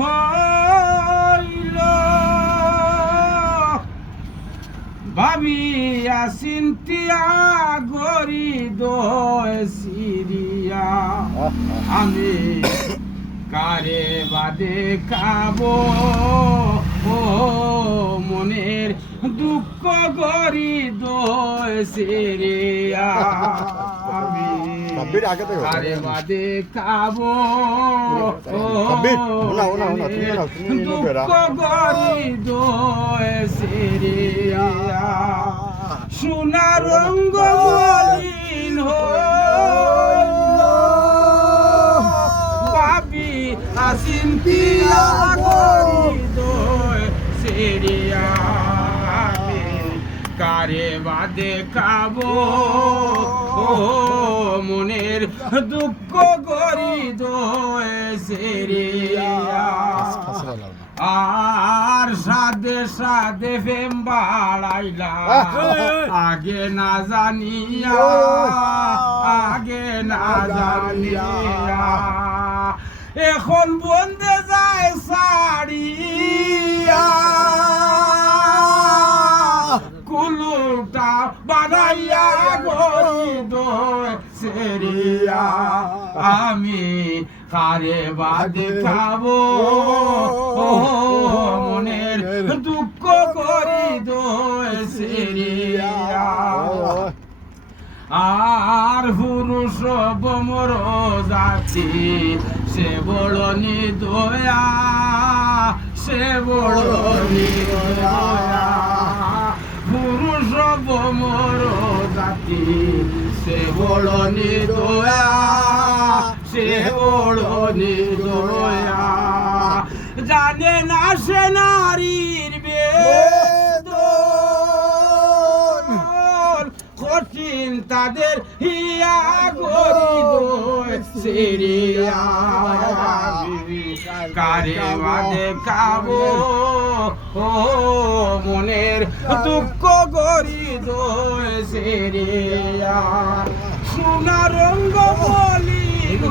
হইল ভাবিয়া চিন্তিয়া গরি দোয় সিরিয়া আমি কারে বাদে খাবো ও মনের দুঃখ গরি দোয় সিরিয়া আমি কারে বাদে খাবো ও দুঃখ গরি দোয় সিরিয়া সোনা রঙ্গ মলিন হইল ভাবি চিন্তিয়া গরি দোয় সিরিয়া কারে বাদে খাবো ও মনের দুঃখ গরি দোয় সিরিয়া আর সাদে সাদে ফেম বাড়াইলা আগে না জানিয়া এখন বন্ধে যায় সাড়িয়া কুলুটা বানাইয়া গরি দোয় সিরিয়া আমি কারে বাদে খাবো ও মনের দুঃখ করি দোয় সিরিয়া আর পুরুষ বমর জাতি সে বড় নিদয়া সে বড় নিদয়া পুরুষ বমর জাতি সে বড় নিদয়া সে বড় নিদয়া জানে না সে নারীর বেদন কঠিন তাদের হিয়া গরি দোয় সিরিয়া কারে বাদে খাবো ও মনের দুঃখ গরি দোয় সিরিয়া সোনা রঙ্গ মলিন